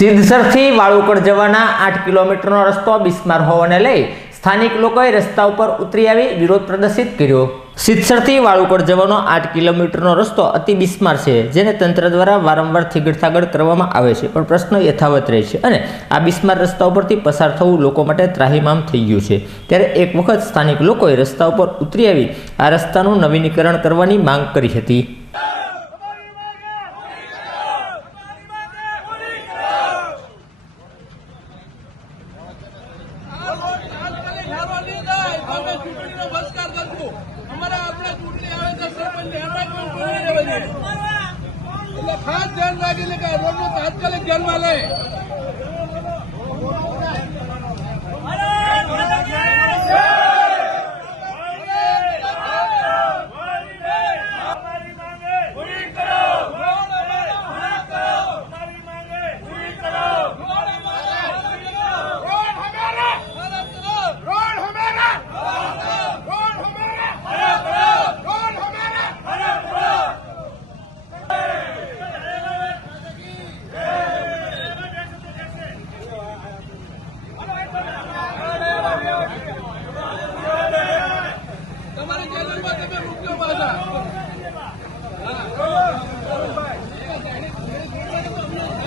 સિદ્ધસરથી વાળુકડ જવાના આઠ કિલોમીટરનો રસ્તો બિસ્માર હોવાને લઈ સ્થાનિક લોકોએ રસ્તા ઉપર ઉતરી આવી વિરોધ પ્રદર્શિત કર્યો. સિદ્ધસરથી વાળુકડ જવાનો આઠ કિલોમીટરનો રસ્તો અતિ બિસ્માર છે, જેને તંત્ર દ્વારા વારંવાર થીગડથાગડ કરવામાં આવે છે. પણ પ્રશ્ન યથાવત રહે છે અને આ બિસ્માર રસ્તા ઉપરથી પસાર થવું લોકો માટે ત્રાહિમામ થઈ ગયું છે. ત્યારે એક વખત સ્થાનિક લોકોએ રસ્તા ઉપર ઉતરી આવી આ રસ્તાનું નવીનીકરણ કરવાની માંગ કરી હતી તાત્કાલિક સારવાર નહીં થાય તો અમે ચૂંટણીનો બહિષ્કાર કરશું. અમારે આપણે ચૂંટણી આવે તો સરપંચને હટાવી ચૂંટણી લેવા જોઈએ. એટલે ખાસ ધ્યાન રાખીને કે આ રોડનું તાત્કાલિક ધ્યાનમાં લે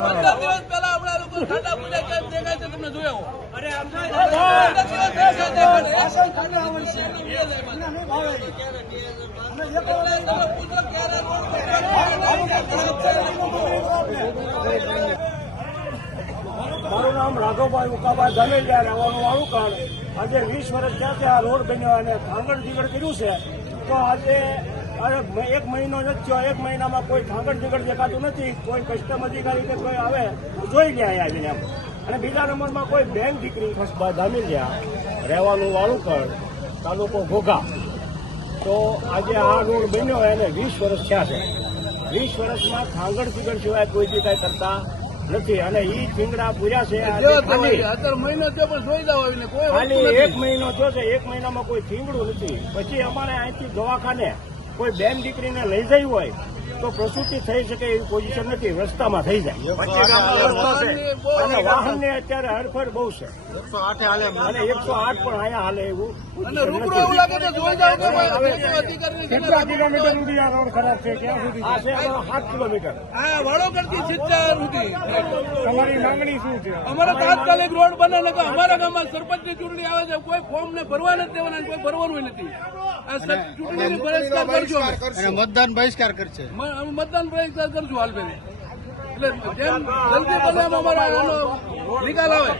પંદર દિવસ પહેલા આપણા લોકો ખાડા પૂજા કેમ દેખાય છે તમને જોયા હો. પંદર દિવસ થયા છે દેખાડે. એટલે તમે પૂછો ક્યારે રોડ મારું નામ રાઘવભાઈ ઉકાભાઈ ધમેલિયા રહેવાનું વાળું કારણ આજે વીસ વર્ષ છે આ રોડ બન્યો અને ખાંગણ જીગડ કર્યું છે. તો આજે એક મહિનો નથી થયો, એક મહિનામાં કોઈ ખાંગણ જીગડ દેખાતું નથી, કોઈ કસ્ટમ અધિકારી કે કોઈ આવે જોઈ ગયા આજે એમ. અને બીજા નંબરમાં કોઈ બેન દીકરી ધમેલિયા રહેવાનું વાળું તાલુકો ઘોઘા. તો આજે આ રોડ બન્યો એને વીસ વર્ષ થયા છે. વીસ વર્ષમાં થાંગણ જીગડ સિવાય કોઈ બી કાંઈ કરતા નથી. અને ઈ ચીંગડા પૂર્યા છે ખાલી એક મહિનો થયો છે એક મહિનામાં કોઈ ચીંગડું નથી. પછી અમારે અહીંથી દવાખાને કોઈ બેન દીકરીને લઈ જઈ હોય તો પ્રસૂતિ થઈ શકે એવી પોઝિશન નથી રસ્તામાં થઈ જાય. વાહન ને અને વાહનને અત્યારે હરફર બહુ છે. અને એકસો આઠ પણ અહીંયા હાલે એવું કેટલા કિલોમીટર સુધી આ રોડ ખરાબ છે? ક્યાં સુધી? આ છે સાત કિલોમીટર. વાળો સુધી. તમારી માંગણી શું છે? અમારે તાત્કાલિક રોડ બને અમારા ગામમાં સરપંચની ચૂંટણી આવે છે. કોઈ ફોર્મ ને ભરવા નથી દેવાના કોઈ ભરવાનું નથી. મતદાન બહિષ્કાર કરશે મતદાન બહિષ્કાર કરશું હાલ. એટલે જેમ જલ્દી બને અમારા આનો નિકાલ આવે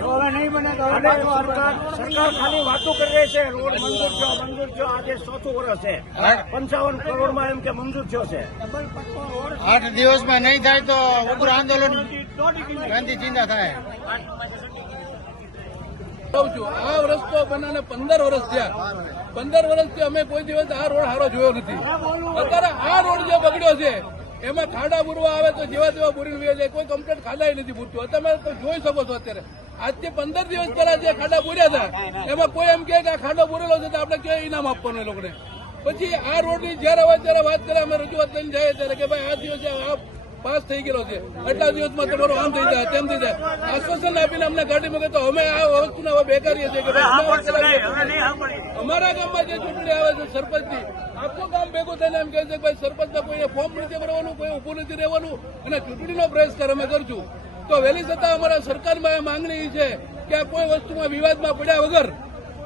સરકાર સરકાર ખાલી વાતો કરી રહી છે રોડ મંજૂર થયો મંજૂર થયો આજે ચોથું વર્ષ છે પંચાવન કરોડમાં એમ કે મંજૂર થયો છે આઠ દિવસમાં નહીં થાય તો ઉગ્ર આંદોલન ગાંધી ચિંતા થાય. આ રસ્તો બનાને પંદર વર્ષ થયા. પંદર વર્ષથી અમે કોઈ દિવસ આ રોડ હારો જોયો નથી. અત્યારે આ રોડ જે બગડ્યો છે, એમાં ખાડા બુરવા આવે તો જેવા તેવા બુરી વે જાય. કોઈ કમ્પ્લેટ ખાડા નથી બુરતું તમે તો જોઈ શકો છો અત્યારે. આજથી પંદર દિવસ પહેલા જે ખાડા બુર્યા હતા, એમાં કોઈ એમ કે આ ખાડો બુરેલો છે તો આપણે ક્યાં ઇનામ આપવાનું એ લોકોને? પછી આ રોડની જયારે હોય ત્યારે વાત કરે, અમે રજૂઆત લઈને જઈએ ત્યારે કે ભાઈ આ દિવસે આ પાસ થઈ ગયેલો છે. આટલા દિવસમાં તમારો આમ થઈ જાય તેમ થઈ જાય. આશ્વાસન આપીને અમને ગાડી મૂકે તો અમે આ વસ્તુને હવે બેકારીએ છીએ કે. અમારા ગામમાં જે ચૂંટણી આવે છે સરપંચની આખું ગામ ભેગું થઈને એમ કહે છે કે ભાઈ સરપંચના કોઈને ફોર્મ નથી ભરવાનું કોઈ ઉભું નથી રહેવાનું અને ચૂંટણીનો બહિષ્કાર અમે કરશું. તો વહેલી છતાં અમારા સરકારમાં એ માંગણી છે કે આ કોઈ વસ્તુમાં વિવાદમાં પડ્યા વગર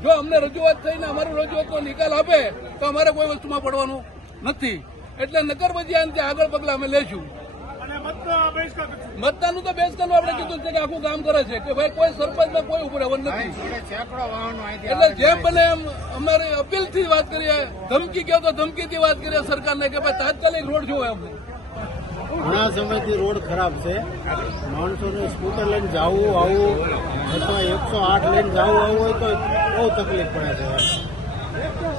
જો અમને રજૂઆત થઈને અમારું રજૂઆતનો નિકાલ આપે તો અમારે કોઈ વસ્તુમાં પડવાનું નથી. એટલે નકર પછી આગળ પગલાં અમે લેશું. મતદાન. મતદાનનું તો બેસવાનું આપણે કીધું છે કે આખું કામ કરે છે. કે ભાઈ કોઈ સરપંચમાં કોઈ ઉપર રહેવાનું નથી. એટલે જેમ બને એમ અમારે અપીલથી વાત કરીએ ધમકી કહો તો ધમકી થી વાત કરીએ સરકારને કે ભાઈ તાત્કાલિક રોડ જોવો એમ ઘણા સમયથી રોડ ખરાબ છે. માણસોને સ્કૂટર લઈને જવું આવવું અથવા એકસો આઠ લઈને જવું આવવું હોય તો બહુ તકલીફ પડે છે.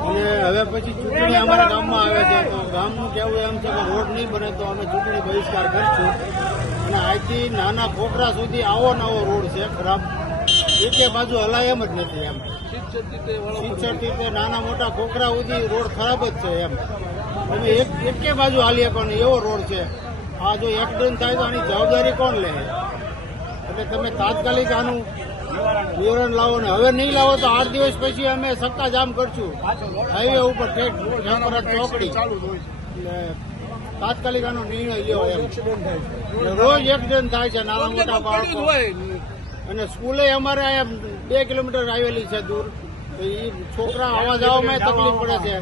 અને હવે પછી ચૂંટણી અમારા ગામમાં આવે છે, તો ગામનું કહેવું એમ છે કે રોડ નહીં બને તો અમે ચૂંટણી બહિષ્કાર કરશું. અને આજથી નાના ખોખરા સુધી આવો નવો રોડ છે ખરાબ. એકે બાજુ હલાય એમ જ નથી એમ. શિક્ષણથી તે નાના મોટા ખોખરા સુધી રોડ ખરાબ જ છે એમ. અમે એક, એકે બાજુ હાલીએ પણ એવો રોડ છે. આ જો એક્સિડન્ટ થાય તો આની જવાબદારી કોણ લે? એટલે તમે તાત્કાલિક આનું નિવારણ. લાવો ને. હવે નહીં લાવો તો આઠ દિવસ પછી અમે સત્તા જામ કરશું. હાઈવે ઉપર ચોકડી. તાત્કાલિક આનો નિર્ણય લેવો એમ. રોજ એક્સિડન્ટ થાય છે નાના મોટા બાળકો. અને સ્કૂલે અમારે અહીંયા બે કિલોમીટર આવેલી છે દૂર. તો એ છોકરા આવવા જવામાં તકલીફ પડે છે.